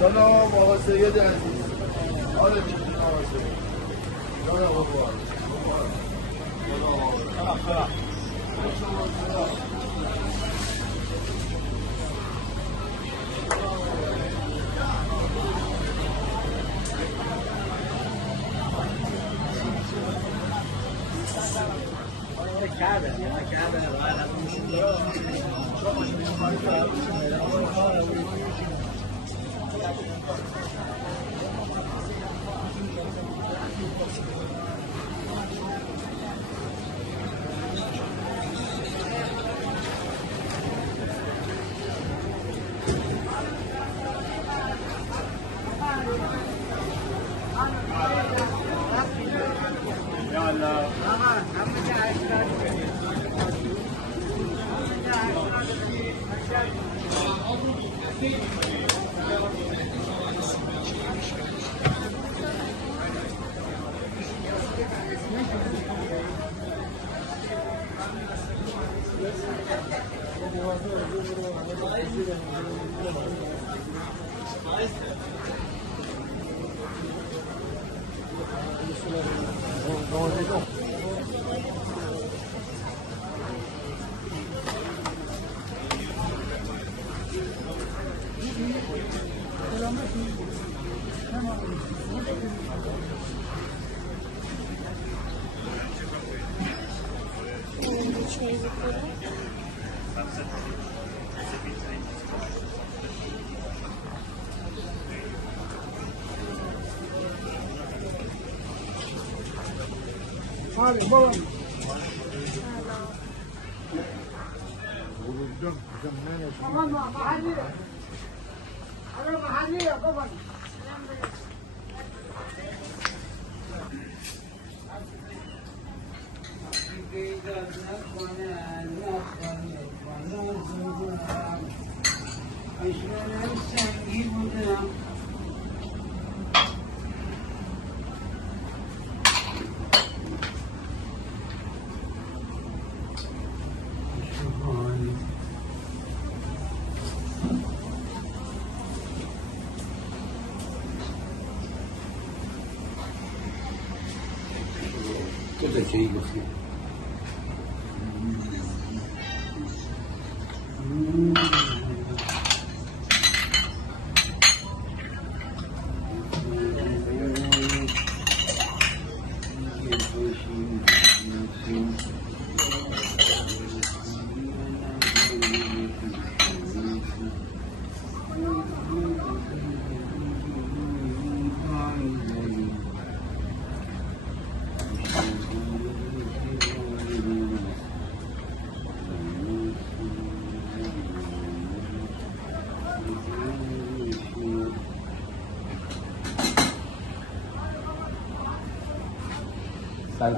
سلام آقا سید عزیز. حالت چطور آقا سید؟ جان آقا بار. كذا شيء بسيط. Sabe,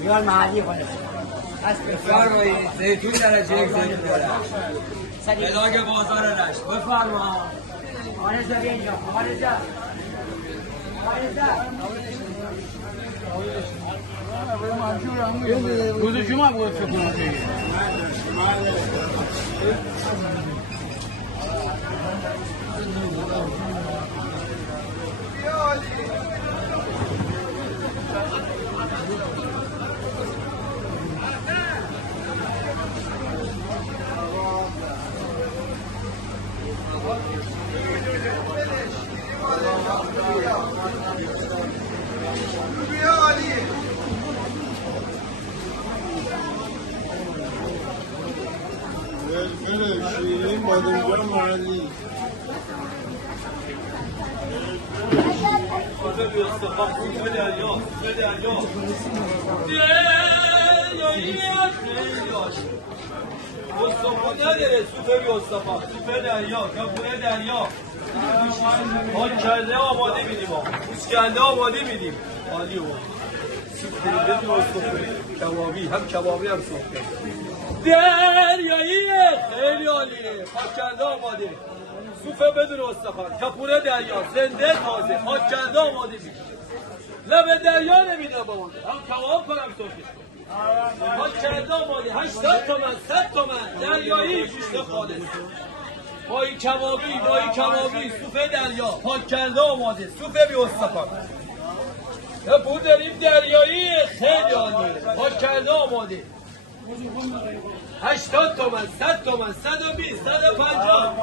بیار محلی خالص بفرمایید زیتون درجه یک زیتون داره علاج بازار رشت بفرما آرزا بیا اینجا آرزا روز جمعه بود فکر کنم شیرین بادمجان محلی مصطفی نداره سوپر مصطفی سوپر دریا کپور دریا ما کله آماده میدیم پوست کله آماده میدیم عالی بود سوپر مصطفی کبابی هم کبابی هم سوپر دریاییه خیلی عالیه پاک کله آماده سوپر بدون استخوان کپور دریا زنده تازه پاک کله آماده میدیم لب دریا نمیده با اون هم کباب کنم سوپر پاک کله آماده 80 تومن 100 تومن دریایی گوشت خالص ماهی کبابی سوپ دریا پاک کله آماده سوپ بی استخوان کپور داریم دریایی خیلی عالیه پاک کله آماده 80 تومن 100 تومن 120 150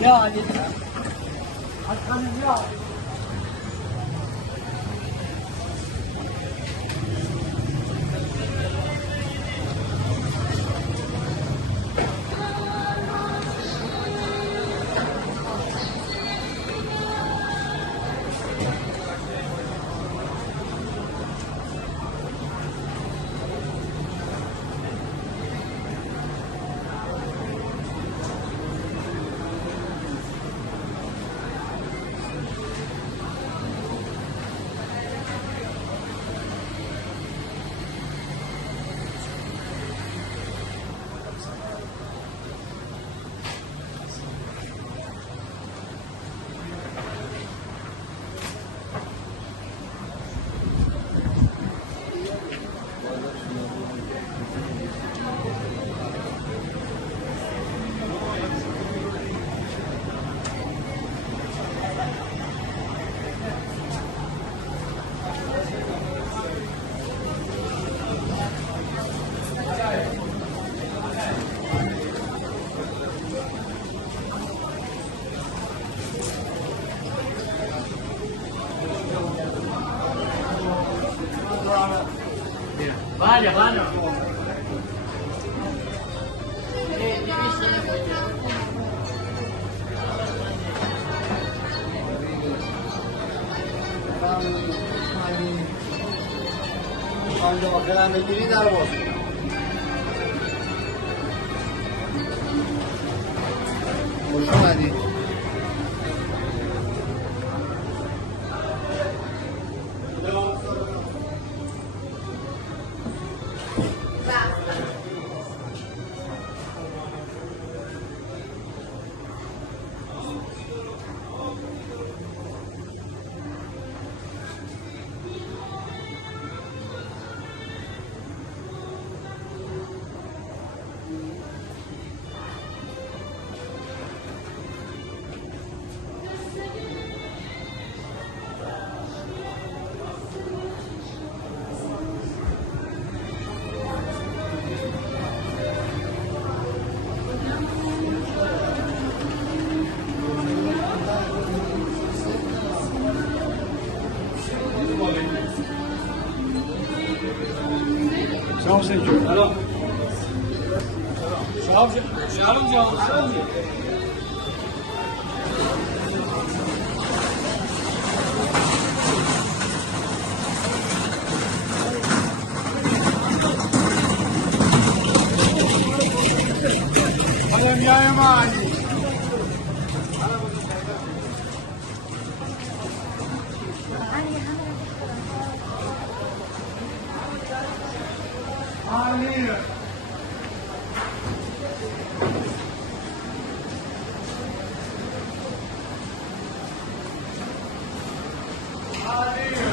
Ya, arkanız ya. Vale. خانده آخرم بگیری در باز خوش آمدی Sağ olsun. سلام شهرام جان Adam yayma Ali. Ali.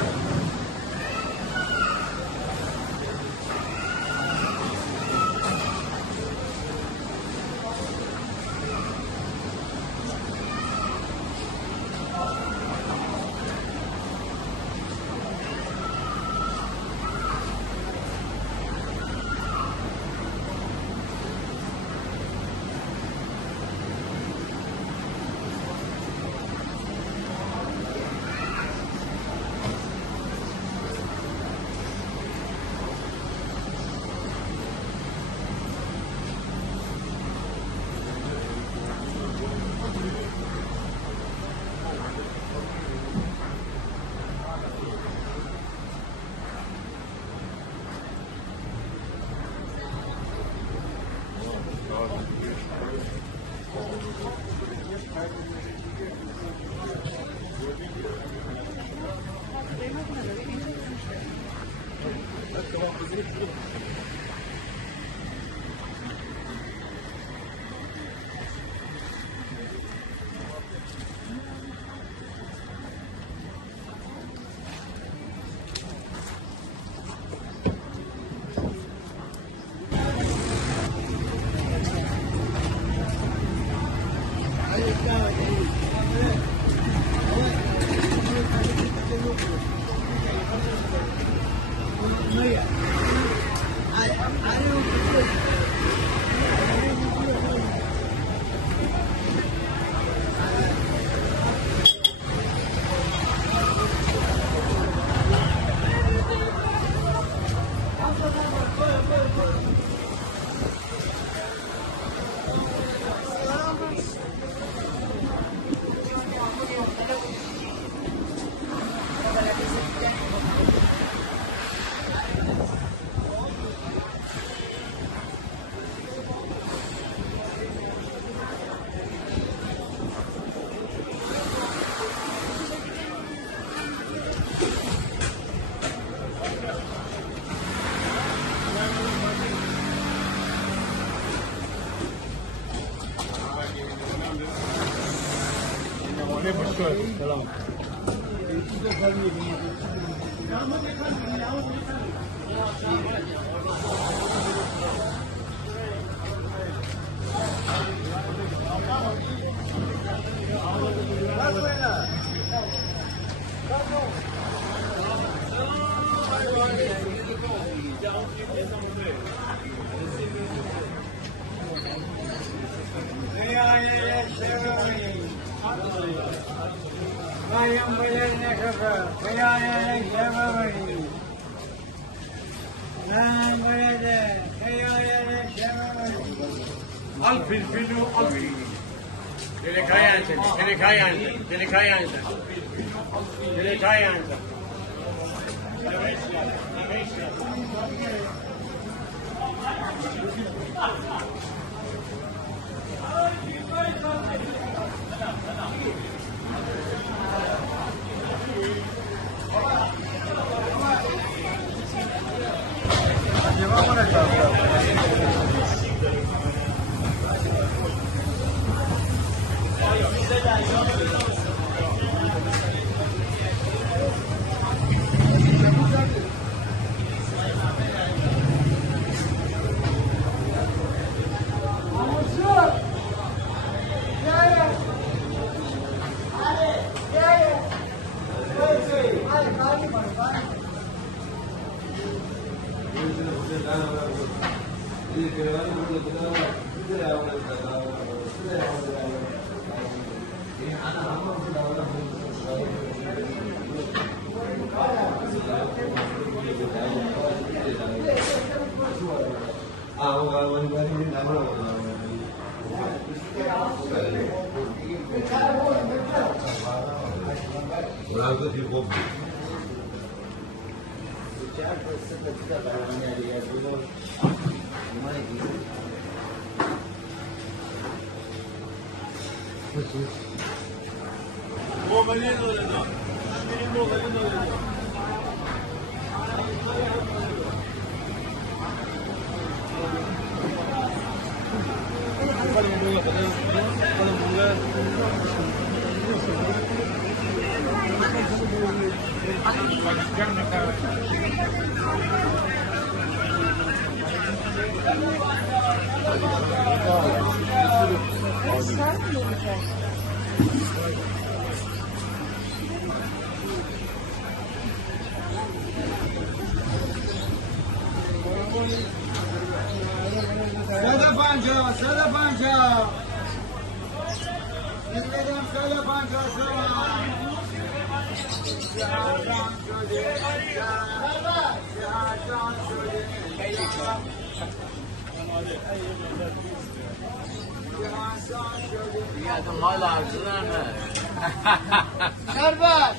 Şerbet!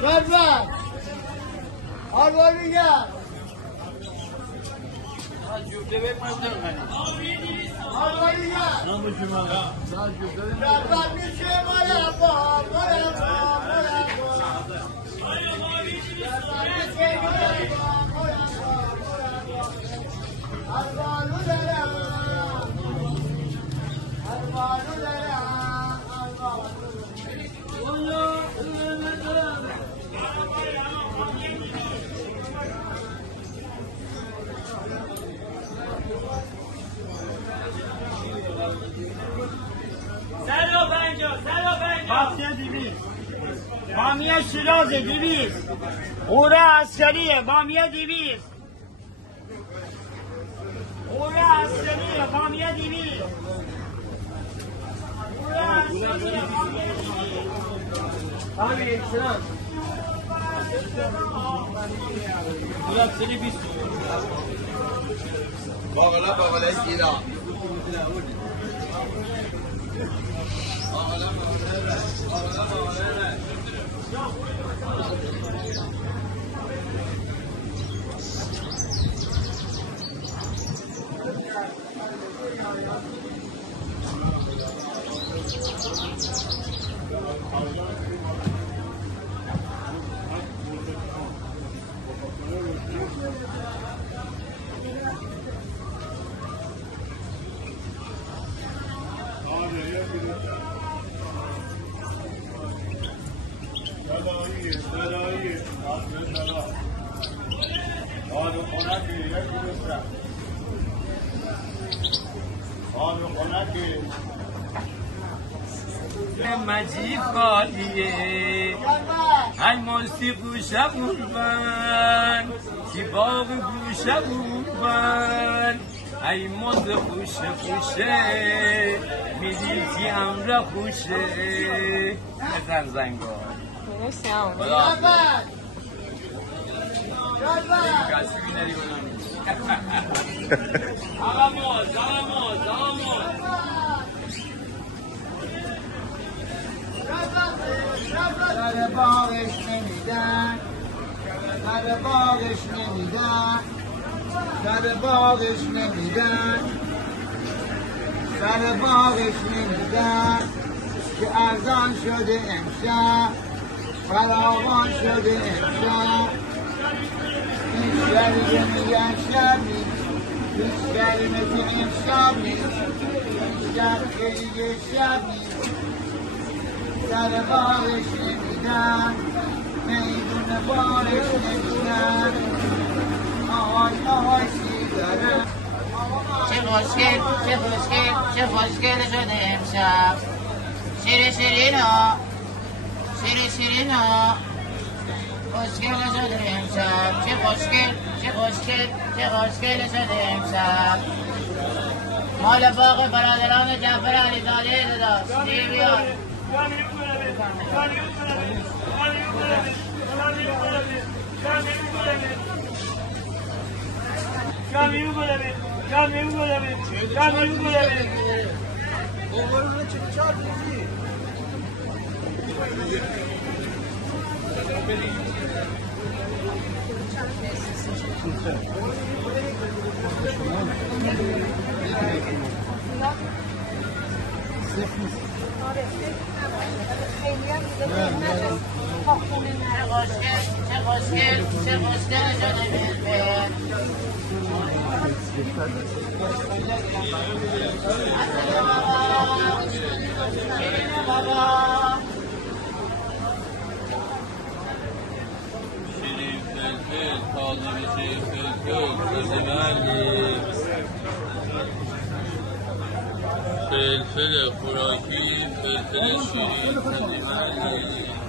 Şerbet! Arvani gel! Arvani gel! Şerbet bir şey var ya, var ya, var ya, var ya. Şerbet bir şey بامیه شیرازه 200 اوره عسکریه بامیه 200 اوره عسکریه بامیه 200 اوره عسکریه بامیه 200 همین سلام دولت سری 20 باقلا ایران مجید خالیه ای ماستی گوشه بون کی باغ گوشه بون ای ماز خوشه خوشه میدیتی امره خوشه بزن زنگار در باغش نمیدن در باغش نمیدن در باغش نمیدن در باغش نمیدن که ارزان شده امشب فراوان شده امشب هیچ گریه میگن شب نیست هیچ گریه که امشب نیست شب که دیگه شب نیست در بارش نمیدن میدون بارش نمیدن آهای سیگاره چه خوشگل چه خوشگل چه خوشگل شده امشب شیرینا خوشگل شده امشب چه خوشگل چه خوشگل چه خوشگل شده امشب مال باغ برادران جعفر علیزاده داداش بیار چه خوشگل شده بلبل شیرین فلفل تازه شیرین فلفل فلفل خوراکی فلفل شیرین